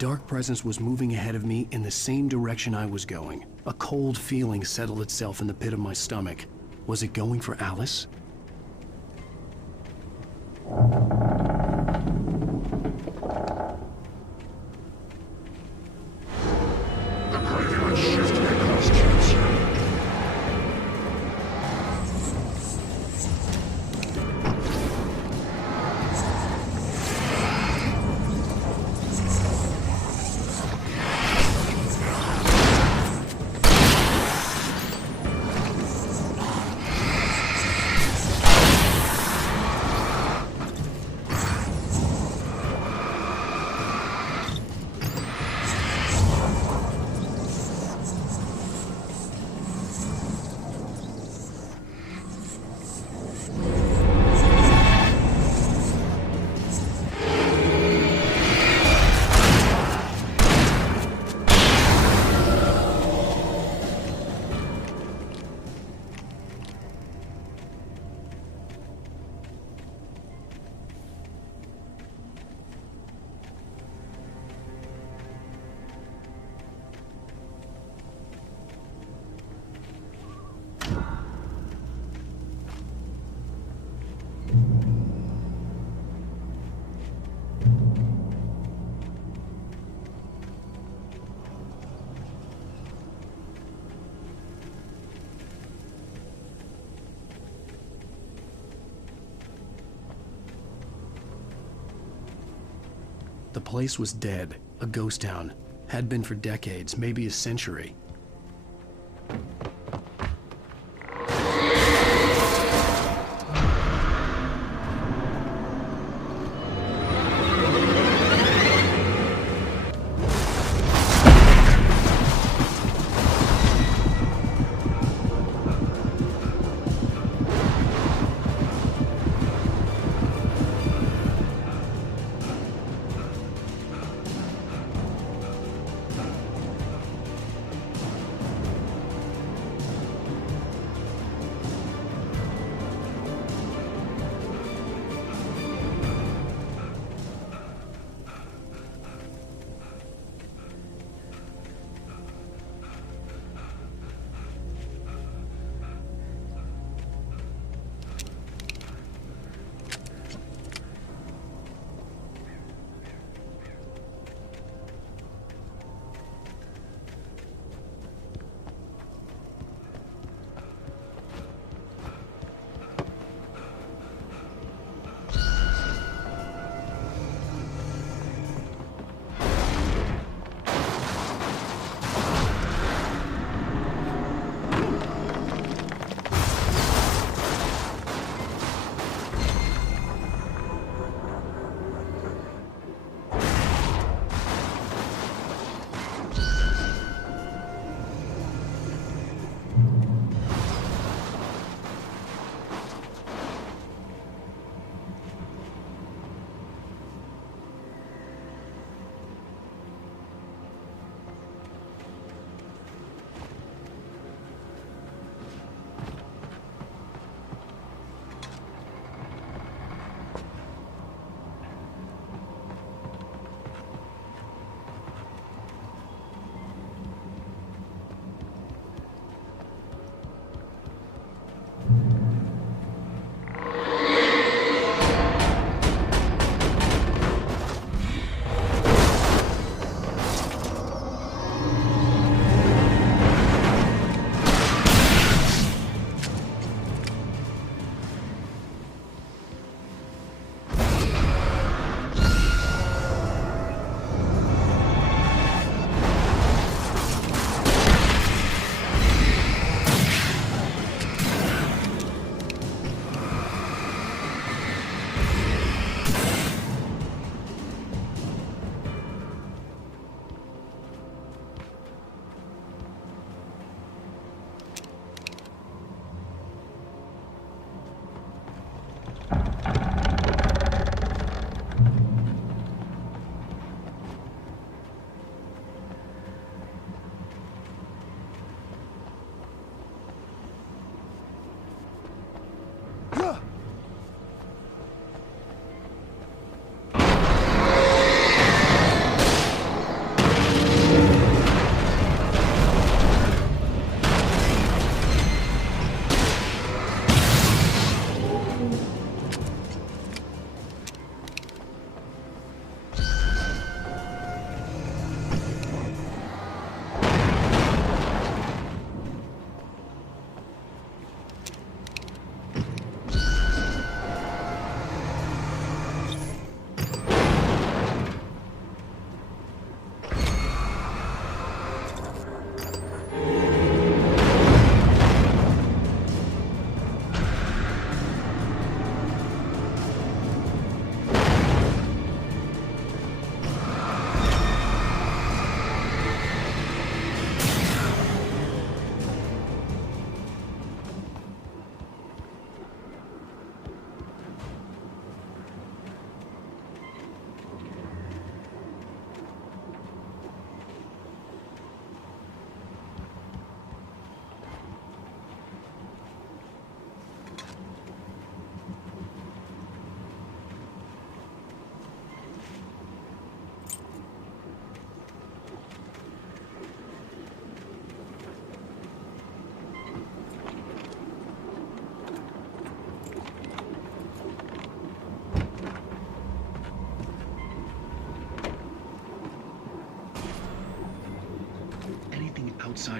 dark presence was moving ahead of me in the same direction I was going. A cold feeling settled itself in the pit of my stomach. Was it going for Alice? The place was dead, a ghost town. Had been for decades, maybe a century.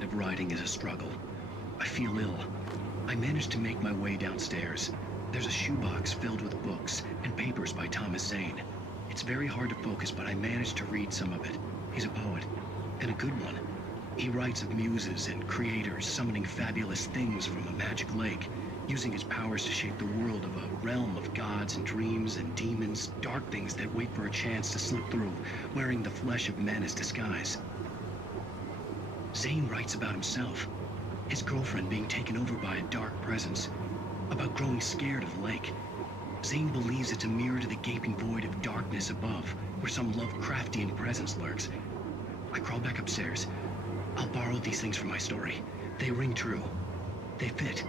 side of writing is a struggle. I feel ill. I managed to make my way downstairs. There's a shoebox filled with books and papers by Thomas Zane. It's very hard to focus, but I managed to read some of it. He's a poet, and a good one. He writes of muses and creators summoning fabulous things from a magic lake, using his powers to shape the world of a realm of gods and dreams and demons, dark things that wait for a chance to slip through, wearing the flesh of men as disguise. Zane writes about himself, his girlfriend being taken over by a dark presence, about growing scared of the lake. Zane believes it's a mirror to the gaping void of darkness above, where some Lovecraftian presence lurks. I crawl back upstairs. I'll borrow these things for my story. They ring true. They fit.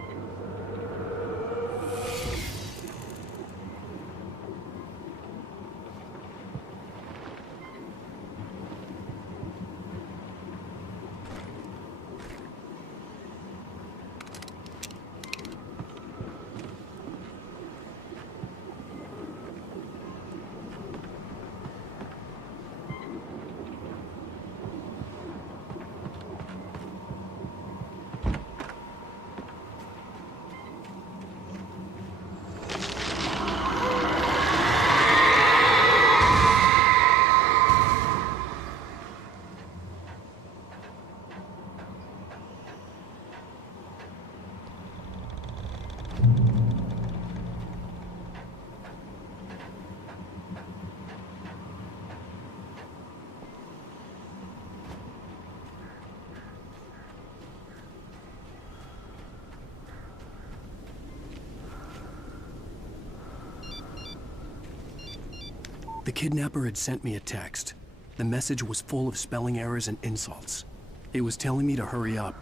The kidnapper had sent me a text. The message was full of spelling errors and insults. It was telling me to hurry up.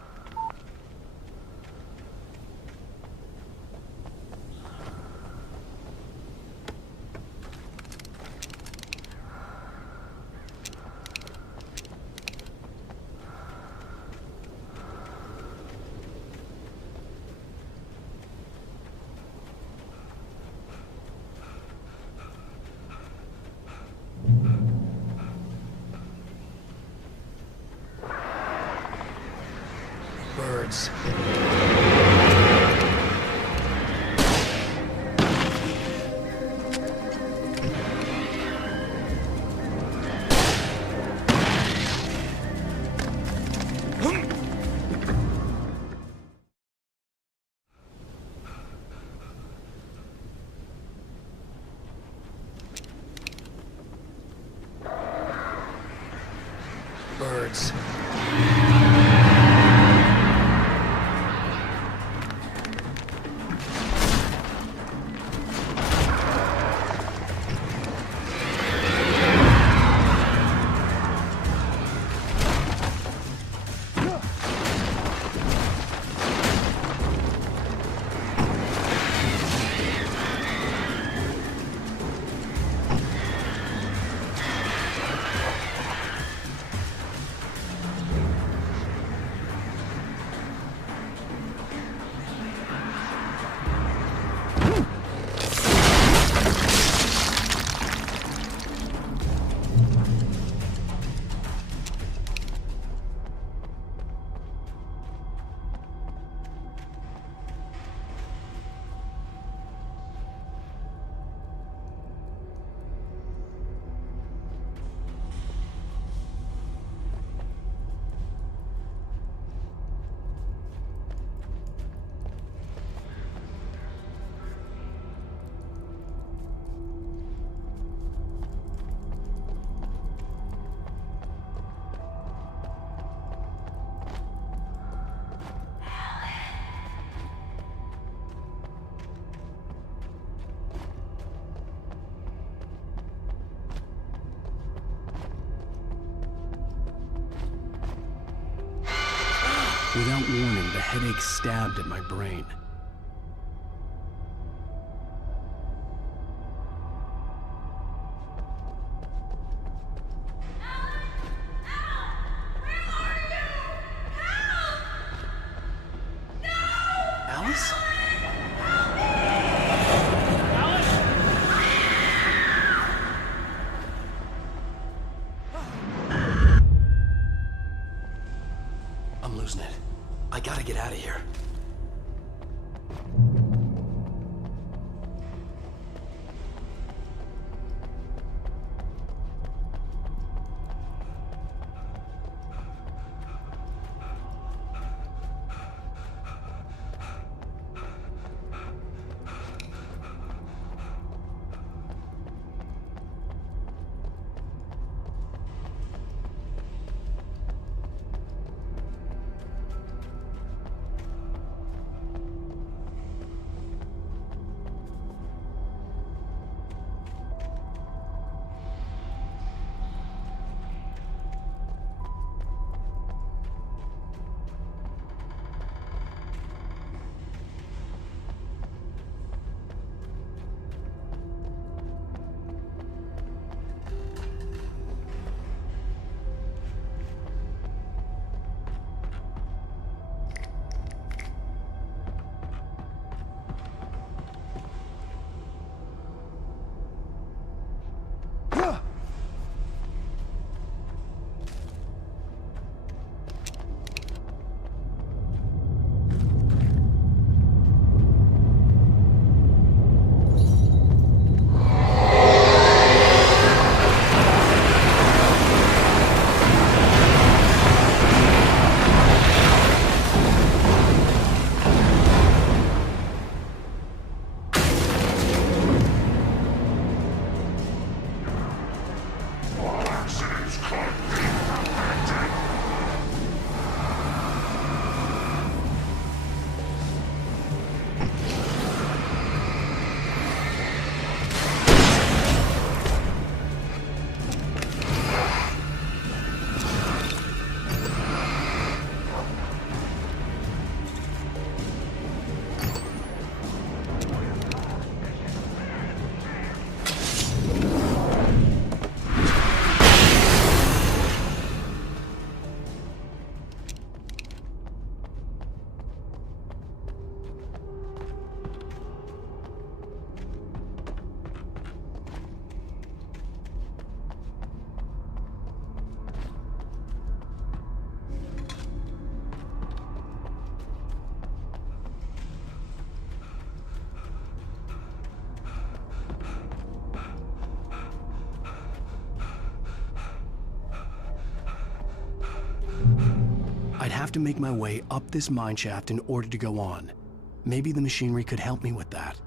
Birds. Birds. Without warning, the headache stabbed at my brain. Alice? I'm losing it. I gotta get out of here. I'd have to make my way up this mine shaft in order to go on. Maybe the machinery could help me with that.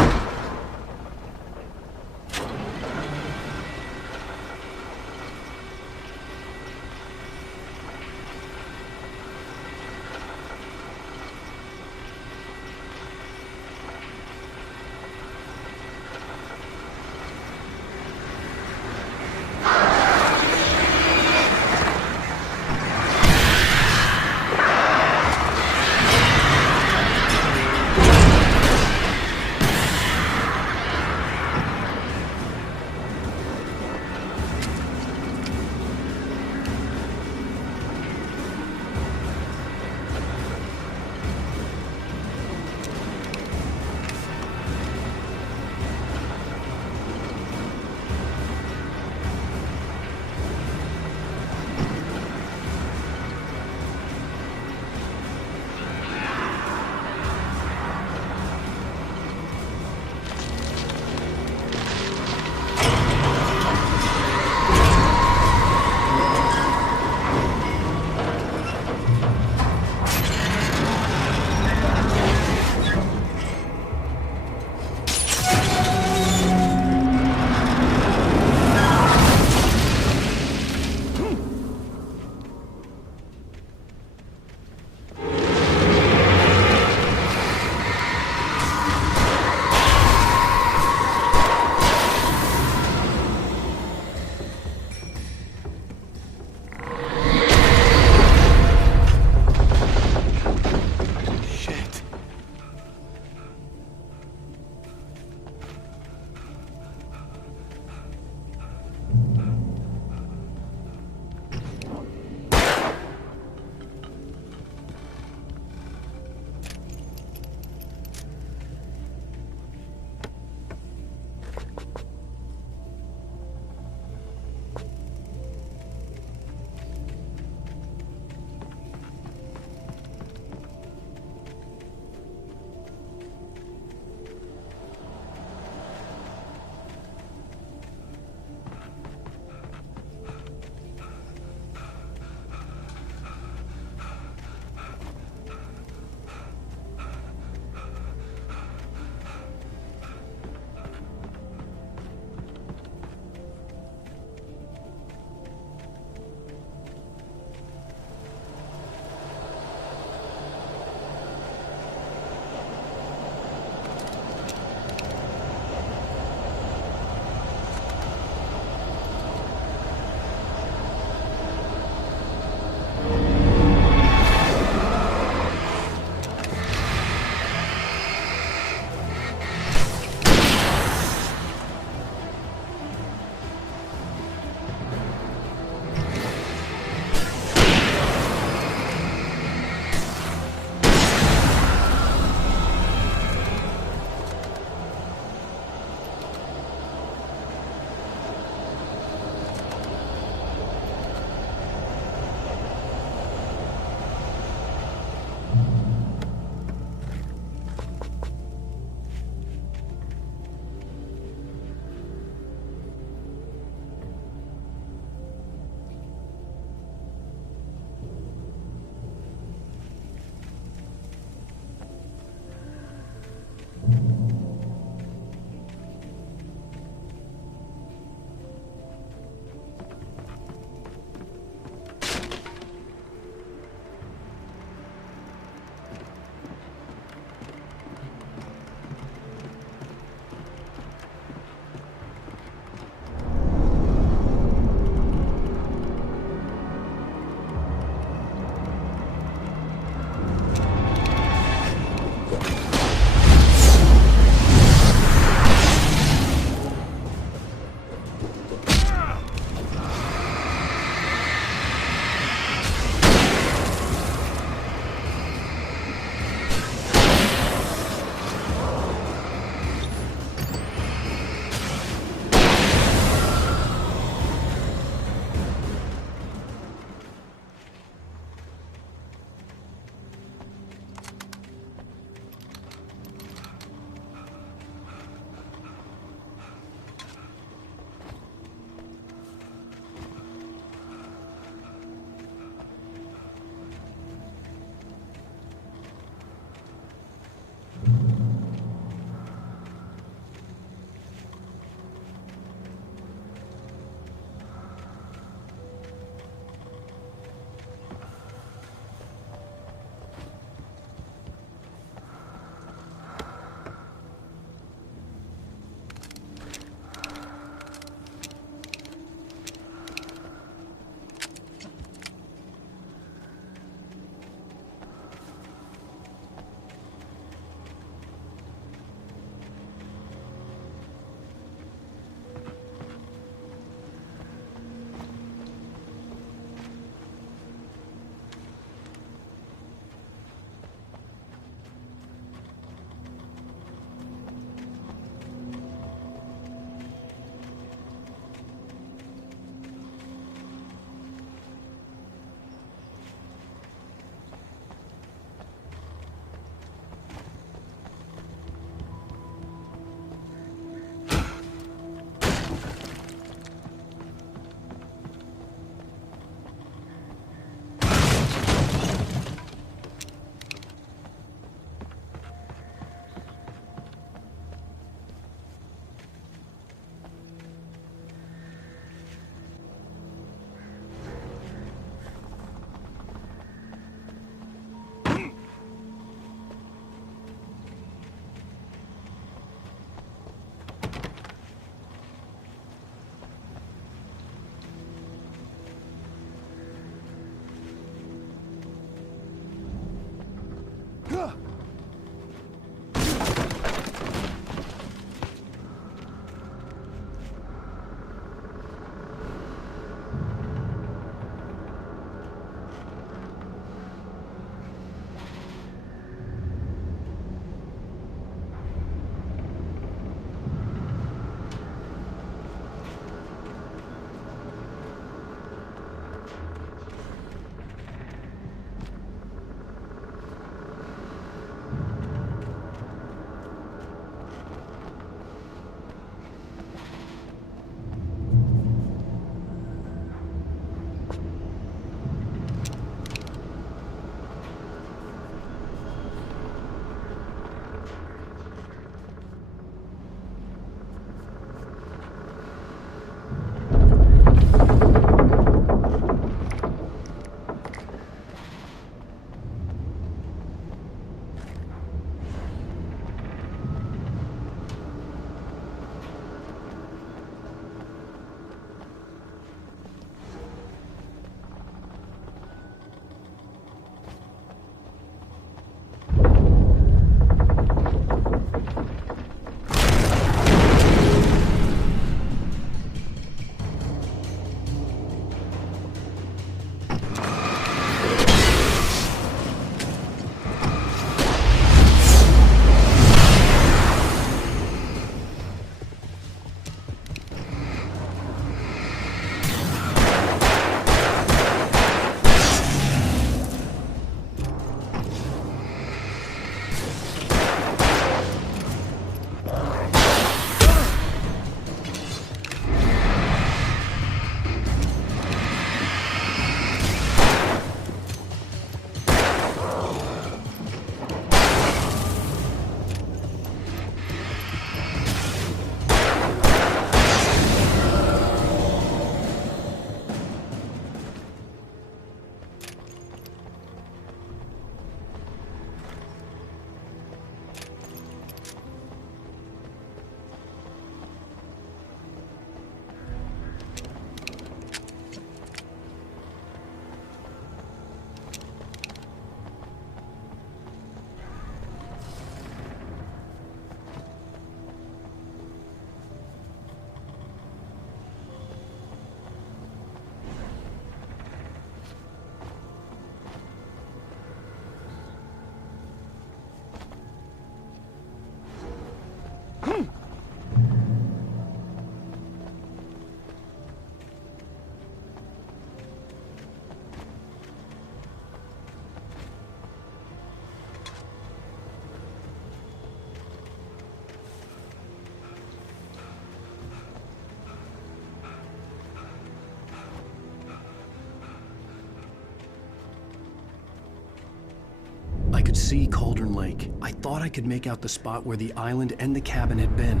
see Cauldron Lake. I thought I could make out the spot where the island and the cabin had been.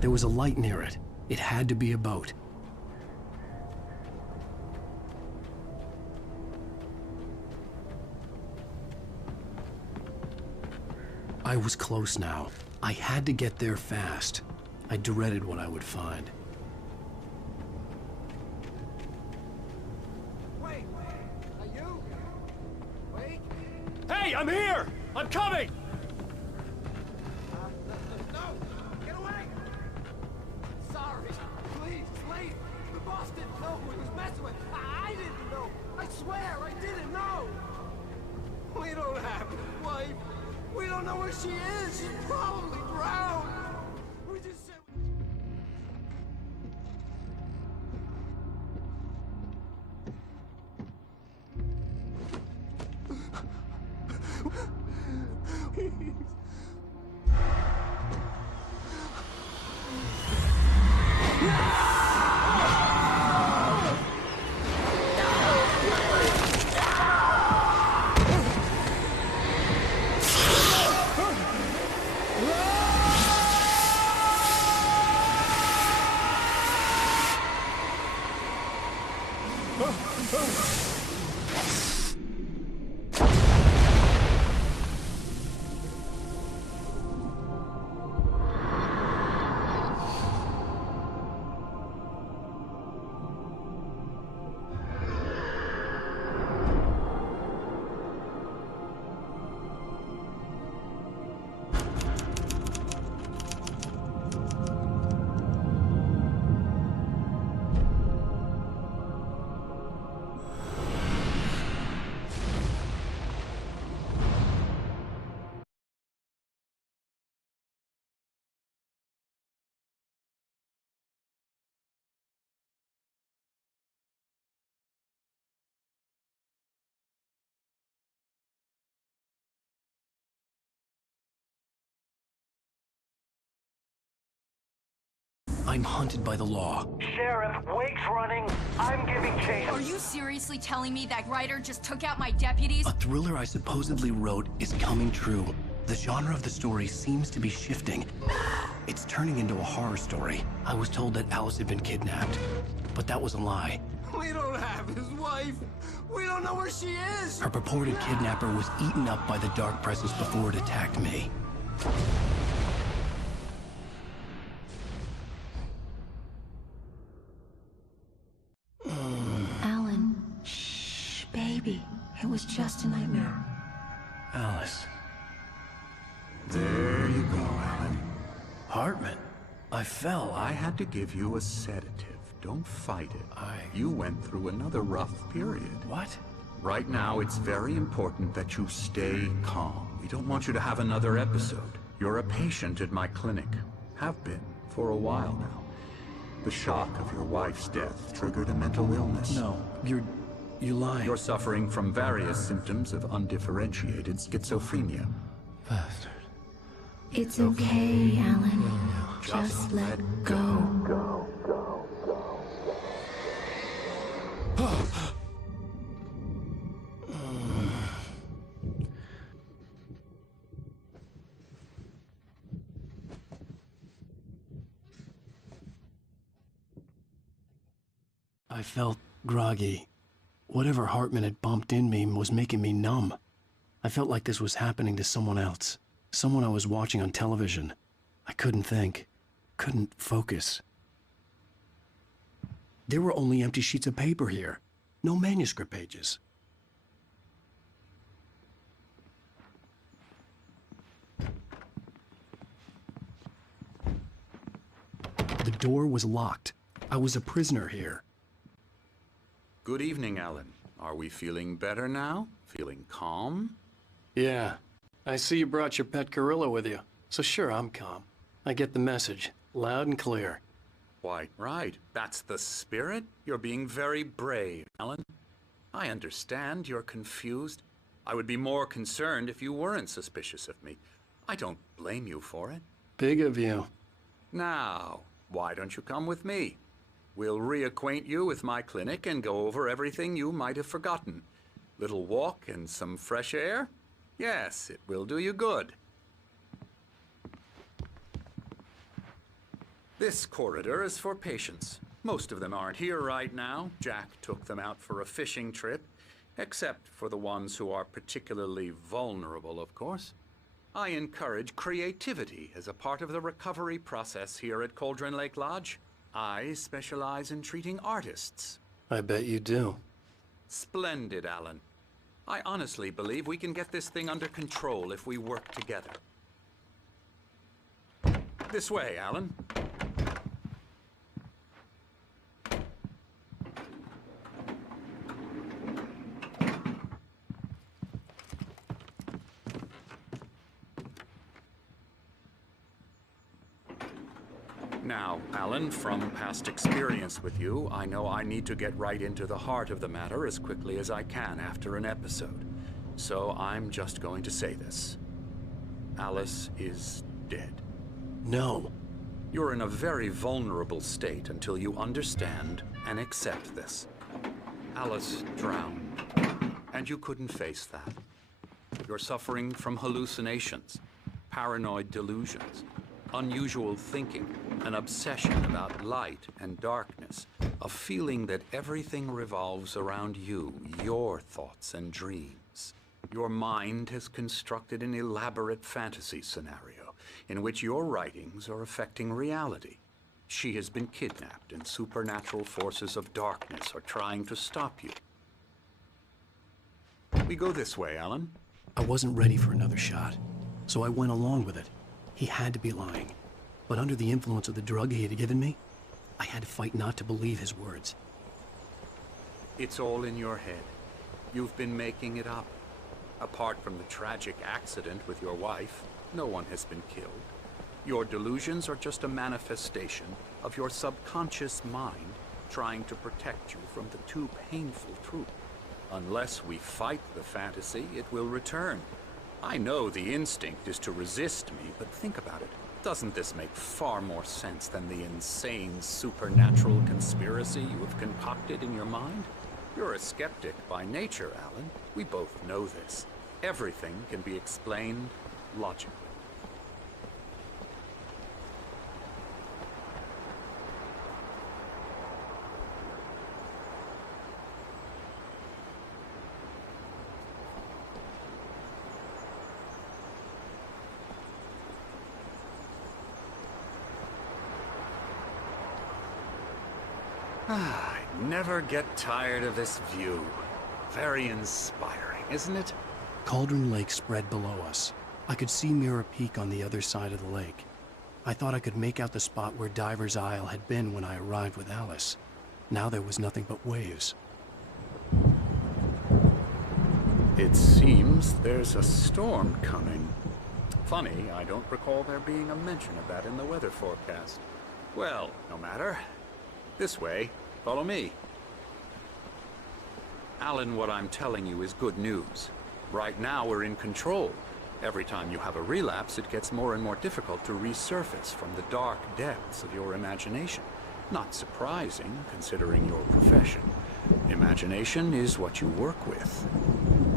There was a light near it. It had to be a boat. I was close now. I had to get there fast. I dreaded what I would find. Wait! Are you? Wait! Hey, I'm here! I'm coming! No! Get away! Sorry. Please, leave! The boss didn't know who he was messing with. I didn't know. I swear, I didn't know. We don't have his wife. We don't know where she is. She's probably drowned. We just said... I'm hunted by the law. Sheriff, Wake's running. I'm giving chase. Are you seriously telling me that writer just took out my deputies? A thriller I supposedly wrote is coming true. The genre of the story seems to be shifting. It's turning into a horror story. I was told that Alice had been kidnapped, but that was a lie. We don't have his wife. We don't know where she is. Her purported kidnapper was eaten up by the dark presence before it attacked me. Alan, shh, baby. It was just a nightmare. Alice. There you go, Alan. Hartman. I fell. I had to give you a sedative. Don't fight it. You went through another rough period. What? Right now, it's very important that you stay calm. We don't want you to have another episode. You're a patient at my clinic. Have been for a while now. The shock of your wife's death triggered a mental illness. No, you lied. You're suffering from various symptoms of undifferentiated schizophrenia. Bastard. It's okay, Alan. Just let go. I felt groggy. Whatever Hartman had bumped in me was making me numb. I felt like this was happening to someone else. Someone I was watching on television. I couldn't think. Couldn't focus. There were only empty sheets of paper here. No manuscript pages. The door was locked. I was a prisoner here. Good evening, Alan. Are we feeling better now? Feeling calm? Yeah. I see you brought your pet gorilla with you. So sure, I'm calm. I get the message. Loud and clear. Why, right. That's the spirit. You're being very brave, Alan. I understand you're confused. I would be more concerned if you weren't suspicious of me. I don't blame you for it. Big of you. Now, why don't you come with me? We'll reacquaint you with my clinic and go over everything you might have forgotten. Little walk and some fresh air? Yes, it will do you good. This corridor is for patients. Most of them aren't here right now. Jack took them out for a fishing trip, except for the ones who are particularly vulnerable, of course. I encourage creativity as a part of the recovery process here at Cauldron Lake Lodge. I specialize in treating artists. I bet you do. Splendid, Alan. I honestly believe we can get this thing under control if we work together. This way, Alan. Now, Alan, from past experience with you, I know I need to get right into the heart of the matter as quickly as I can after an episode. So I'm just going to say this. Alice is dead. No. You're in a very vulnerable state until you understand and accept this. Alice drowned, and you couldn't face that. You're suffering from hallucinations, paranoid delusions, unusual thinking, an obsession about light and darkness, a feeling that everything revolves around you, your thoughts and dreams. Your mind has constructed an elaborate fantasy scenario in which your writings are affecting reality. She has been kidnapped and supernatural forces of darkness are trying to stop you. We go this way, Alan. I wasn't ready for another shot, so I went along with it. He had to be lying. But under the influence of the drug he had given me, I had to fight not to believe his words. It's all in your head. You've been making it up. Apart from the tragic accident with your wife, no one has been killed. Your delusions are just a manifestation of your subconscious mind trying to protect you from the too painful truth. Unless we fight the fantasy, it will return. I know the instinct is to resist me, but think about it. Doesn't this make far more sense than the insane supernatural conspiracy you have concocted in your mind? You're a skeptic by nature, Alan. We both know this. Everything can be explained logically. I never get tired of this view. Very inspiring, isn't it? Cauldron Lake spread below us. I could see Mirror Peak on the other side of the lake. I thought I could make out the spot where Diver's Isle had been when I arrived with Alice. Now there was nothing but waves. It seems there's a storm coming. Funny, I don't recall there being a mention of that in the weather forecast. Well, no matter. This way. Follow me. Alan, what I'm telling you is good news. Right now, we're in control. Every time you have a relapse, it gets more and more difficult to resurface from the dark depths of your imagination. Not surprising, considering your profession. Imagination is what you work with.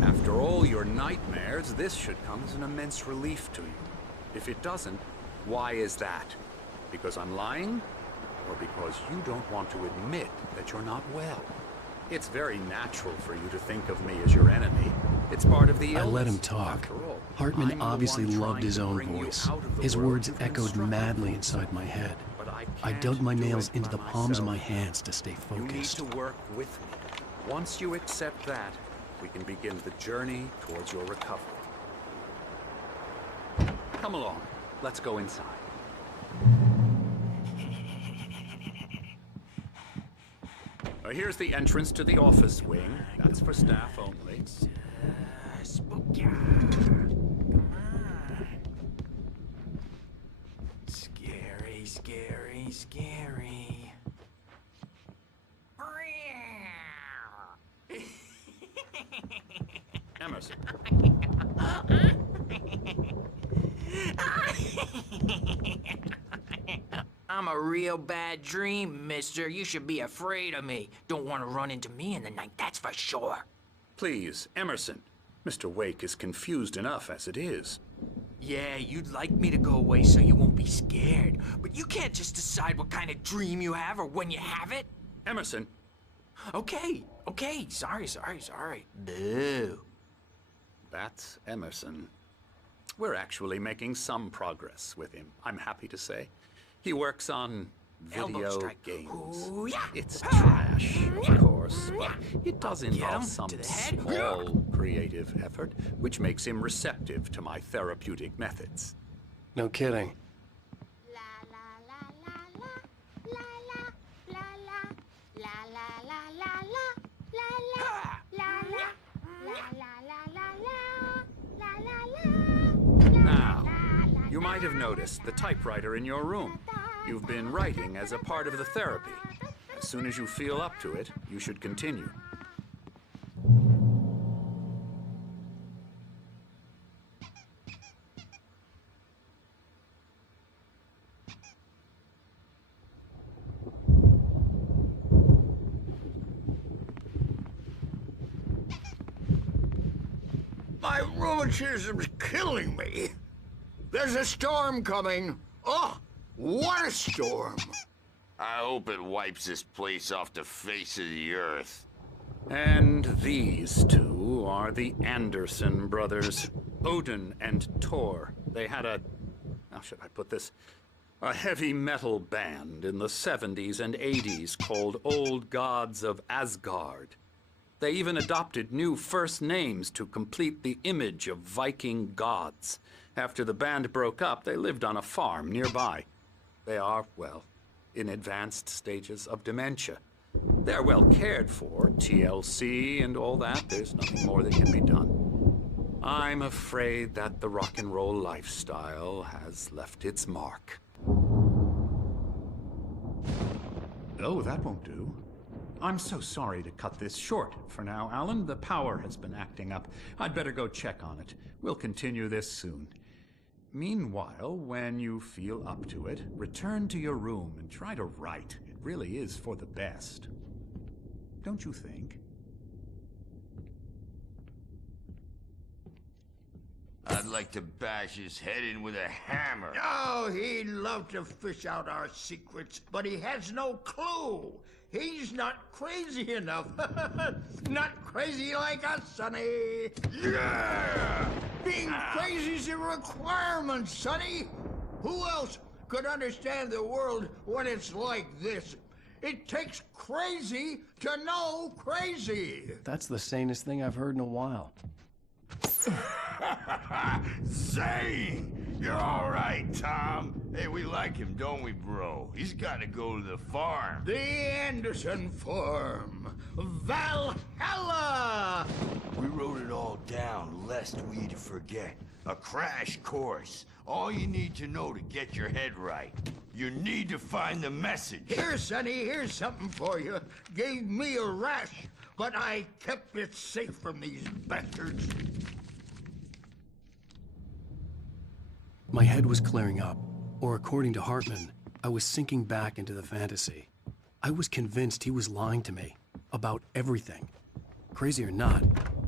After all your nightmares, this should come as an immense relief to you. If it doesn't, why is that? Because I'm lying? Or because you don't want to admit that you're not well? It's very natural for you to think of me as your enemy. It's part of the illness. I let him talk. Hartman obviously loved his own voice. His words echoed madly inside my head. I dug my nails into the palms of my hands to stay focused. You need to work with me. Once you accept that, we can begin the journey towards your recovery. Come along. Let's go inside. Here's the entrance to the office wing. That's for staff only. Spooky. Come on. Scary, scary, scary. Emerson. I'm a real bad dream, mister. You should be afraid of me. Don't want to run into me in the night, that's for sure. Please, Emerson. Mr. Wake is confused enough as it is. Yeah, you'd like me to go away so you won't be scared. But you can't just decide what kind of dream you have or when you have it. Emerson. Okay. Sorry. Boo. That's Emerson. We're actually making some progress with him, I'm happy to say. He works on video games. Ooh, yeah. It's trash, of course, but it does involve some to the head. small creative effort, which makes him receptive to my therapeutic methods. No kidding. Now, you might have noticed the typewriter in your room. You've been writing as a part of the therapy. As soon as you feel up to it, you should continue. My rheumatism's killing me. There's a storm coming. Oh, what a storm. I hope it wipes this place off the face of the earth. And these two are the Anderson brothers, Odin and Tor. They had how should I put this? A heavy metal band in the 70s and 80s called Old Gods of Asgard. They even adopted new first names to complete the image of Viking gods. After the band broke up, they lived on a farm nearby. They are, well, in advanced stages of dementia. They're well cared for, TLC and all that. There's nothing more that can be done. I'm afraid that the rock and roll lifestyle has left its mark. Oh, that won't do. I'm so sorry to cut this short for now, Alan. The power has been acting up. I'd better go check on it. We'll continue this soon. Meanwhile, when you feel up to it, return to your room and try to write. It really is for the best. Don't you think? I'd like to bash his head in with a hammer. Oh, he'd love to fish out our secrets, but he has no clue. He's not crazy enough. Not crazy like us, Sonny. Yeah! Being crazy's a requirement, Sonny. Who else could understand the world when it's like this? It takes crazy to know crazy. That's the sanest thing I've heard in a while. Zane! You're all right, Tom. Hey, we like him, don't we, bro? He's got to go to the farm. The Anderson farm. Valhalla! We wrote it all down, lest we forget. A crash course. All you need to know to get your head right. You need to find the message. Here, Sonny, here's something for you. Gave me a rash, but I kept it safe from these bastards. My head was clearing up, or according to Hartman, I was sinking back into the fantasy. I was convinced he was lying to me about everything. Crazy or not,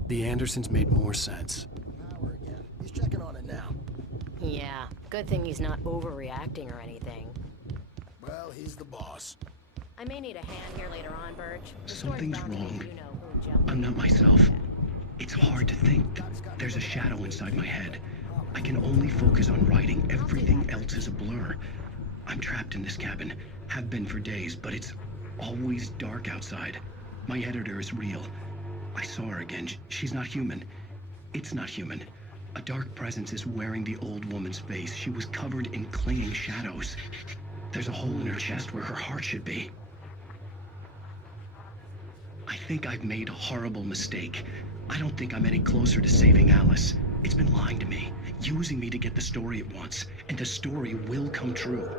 the Andersons made more sense. Power again. He's checking on it now. Yeah, good thing he's not overreacting or anything. Well, he's the boss. I may need a hand here later on, Birch. Something's wrong. I'm not myself. It's hard to think. There's a shadow inside my head. I can only focus on writing. Everything else is a blur. I'm trapped in this cabin. Have been for days, but it's always dark outside. My editor is real. I saw her again. She's not human. It's not human. A dark presence is wearing the old woman's face. She was covered in clinging shadows. There's a hole in her chest where her heart should be. I think I've made a horrible mistake. I don't think I'm any closer to saving Alice. It's been lying to me, using me to get the story it wants, and the story will come true.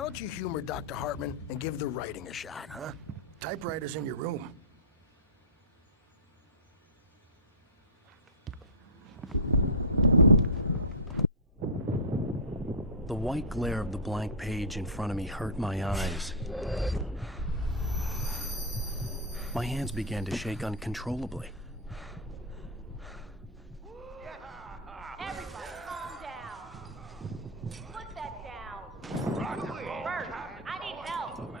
Why don't you humor Dr. Hartman and give the writing a shot, huh? Typewriter's in your room. The white glare of the blank page in front of me hurt my eyes. My hands began to shake uncontrollably. Everybody, calm down. Put that down. Bert, I need help.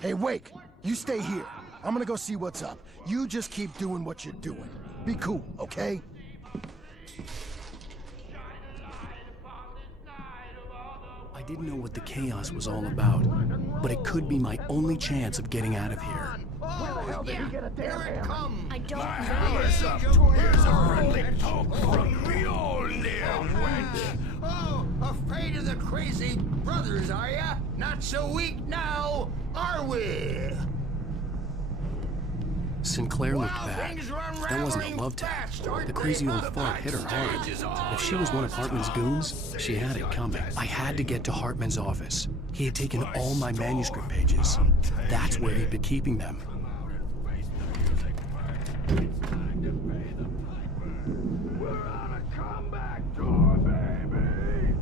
Hey, Wake, you stay here. I'm gonna go see what's up. You just keep doing what you're doing. Be cool, okay? I didn't know what the chaos was all about, but it could be my only chance of getting out of here. Oh, yeah. Here it comes. I don't Here's a friendly poke from the old wench. Oh, afraid of the crazy brothers, are ya? Not so weak now, are we? Sinclair looked bad. That wasn't a love tap. The crazy old fart hit her hard. If she was one of Hartman's goons, she had it coming. I had to get to Hartman's office. He had taken all my manuscript pages. That's where he'd been keeping them. We're on a comeback tour, baby.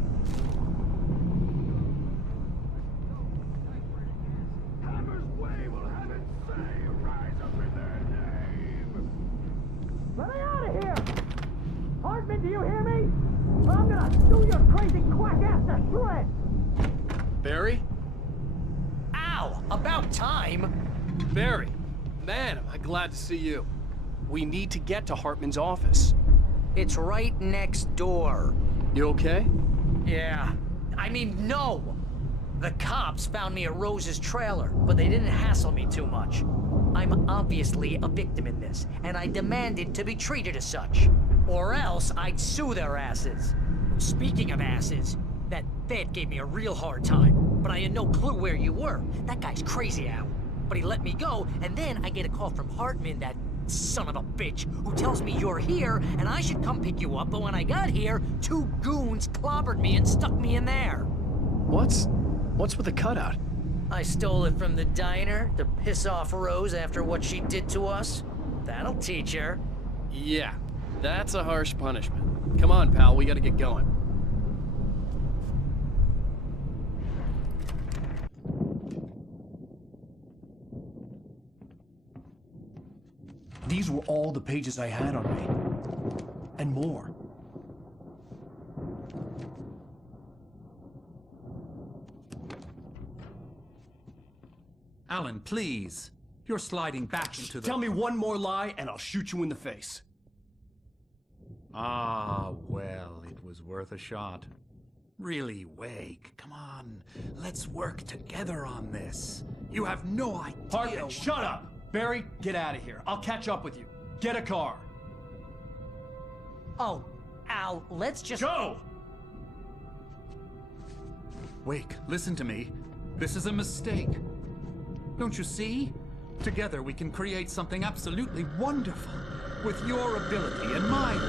Hammer's way will have its say rise up in their name. Let me out of here! Hartman, do you hear me? I'm gonna sue your crazy quack ass to shreds! Barry? Ow! About time! Barry, man, am I glad to see you. We need to get to Hartman's office. It's right next door. You okay? Yeah. I mean, no! The cops found me at Rose's trailer, but they didn't hassle me too much. I'm obviously a victim in this, and I demanded to be treated as such. Or else I'd sue their asses. Speaking of asses, that vet gave me a real hard time, but I had no clue where you were. That guy's crazy, Al. But he let me go, and then I get a call from Hartman, that son of a bitch, who tells me you're here, and I should come pick you up, but when I got here, 2 goons clobbered me and stuck me in there. What's with the cutout? I stole it from the diner to piss off Rose after what she did to us. That'll teach her. Yeah, that's a harsh punishment. Come on, pal, we gotta get going. These were all the pages I had on me. And more. Alan, please. You're sliding back into the... Tell me one more lie and I'll shoot you in the face. Ah, well, it was worth a shot. Really, Wake, come on. Let's work together on this. You have no idea... Hartman, shut up! Barry, get out of here. I'll catch up with you. Get a car. Oh, Al, let's just... Go! Wake, listen to me. This is a mistake. Don't you see? Together we can create something absolutely wonderful. With your ability and mine.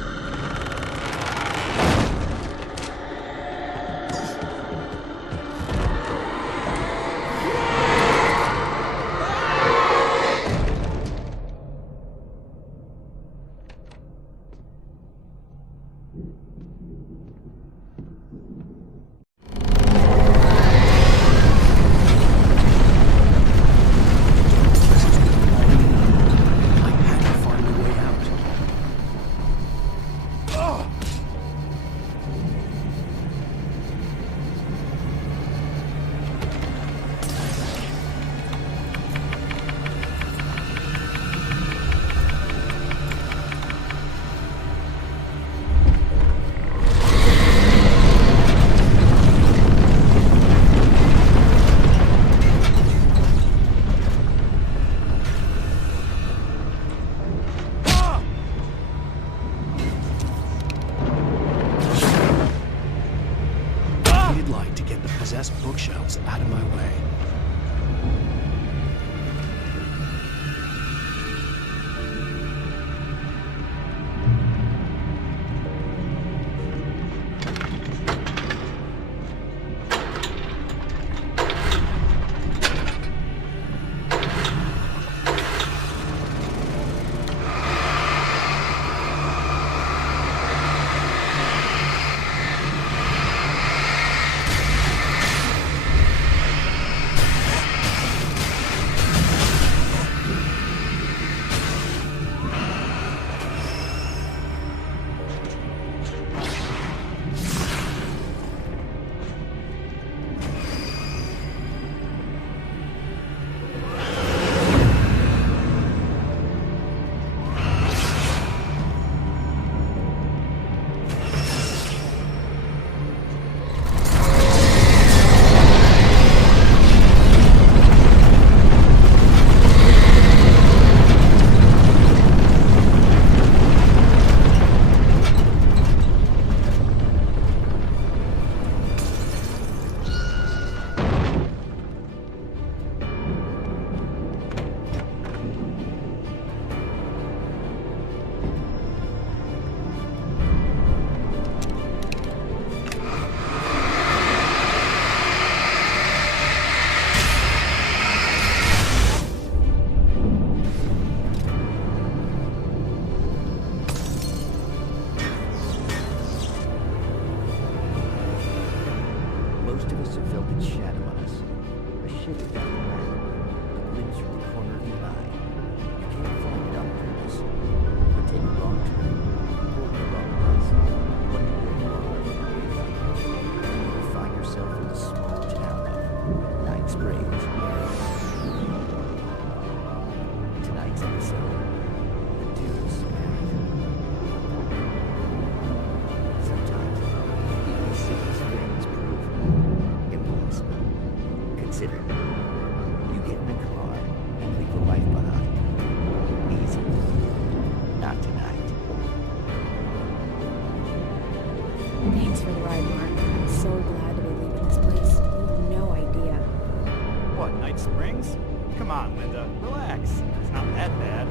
Come on, Linda. Relax. It's not that bad.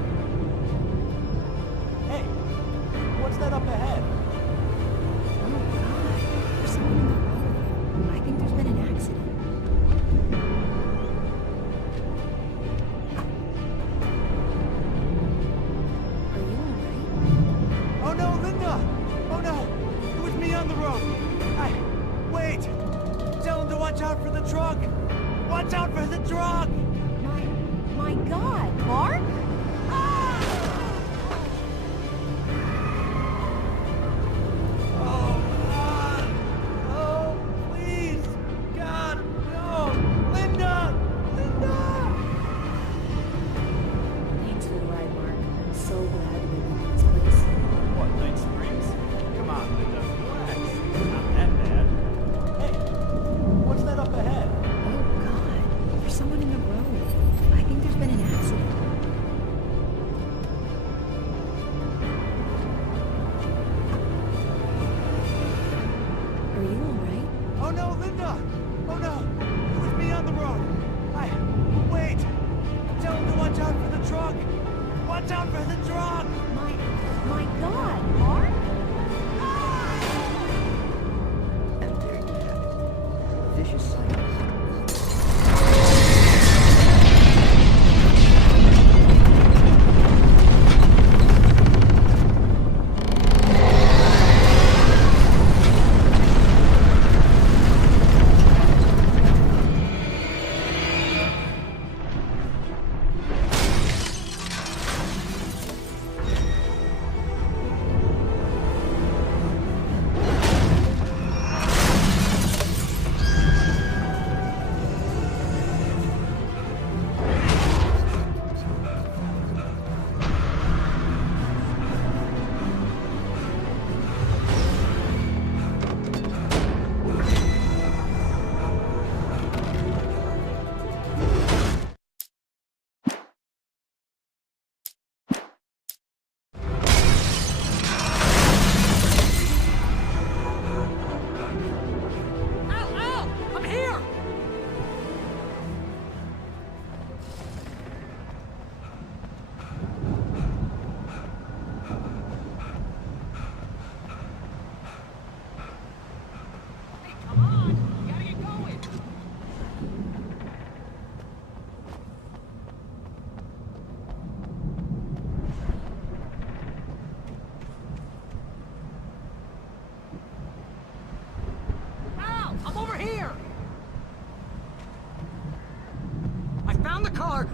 Hey, what's that up ahead? Oh, God. There's someone in the road. I think there's been an accident. Are you alright? Oh no, Linda! Oh no! It was me on the road! Wait! Tell him to watch out for the truck! Watch out for the truck! My God, Mark? Oh, God! Oh, please! God, no! Linda! Linda! Thanks for the ride, Mark. I'm so glad to be in this place. What, Night Springs? Come on, Linda. Relax. It's not that bad. Hey, what's that up ahead? Oh, God. There's someone in the road. I think there's been an accident. Are you alright? Oh no, Linda! Oh no! It was me on the road! Wait! Tell him to watch out for the truck! Watch out for the truck! My God, Mark? And there you have it. A vicious cycle.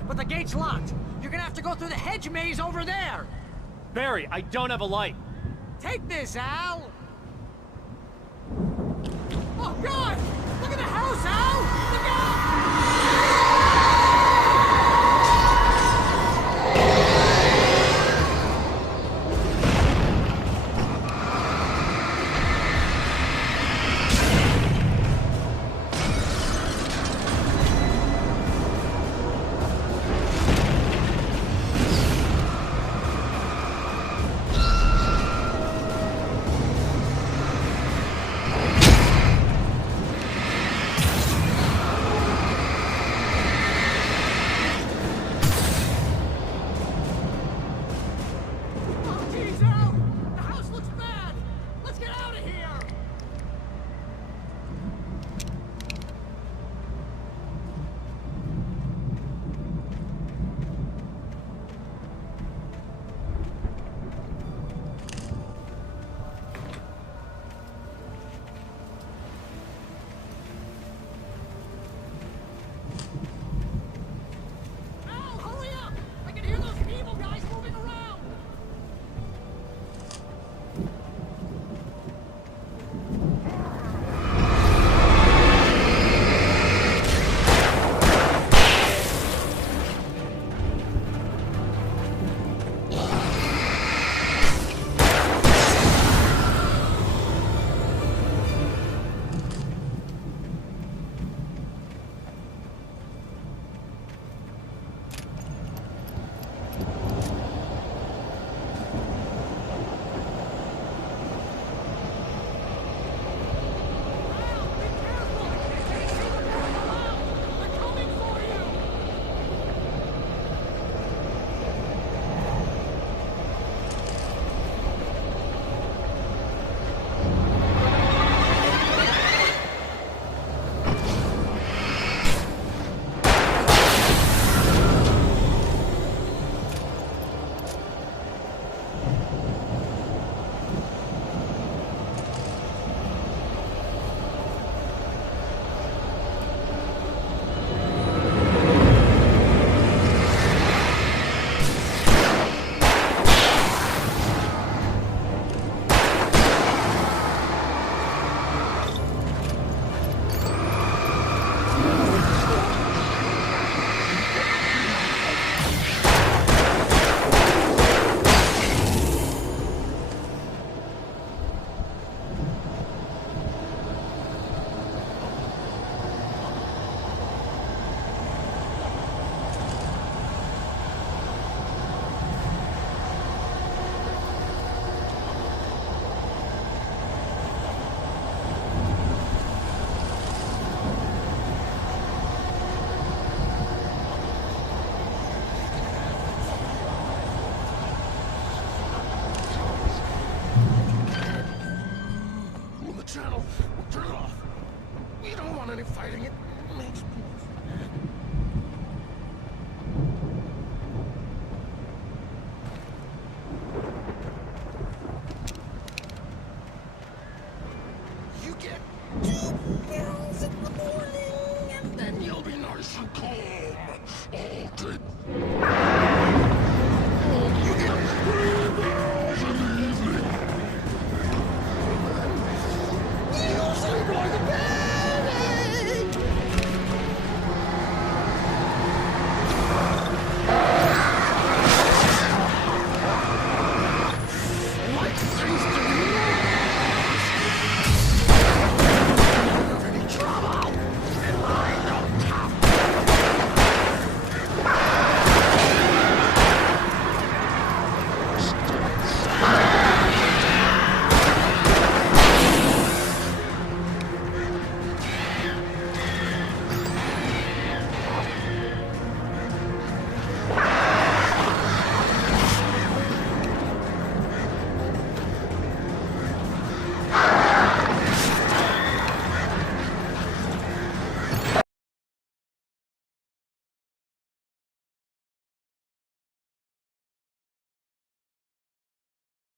But the gate's locked. You're gonna have to go through the hedge maze over there. Barry, I don't have a light. Take this, Al. Oh, God! Look at the house, Al! Look out!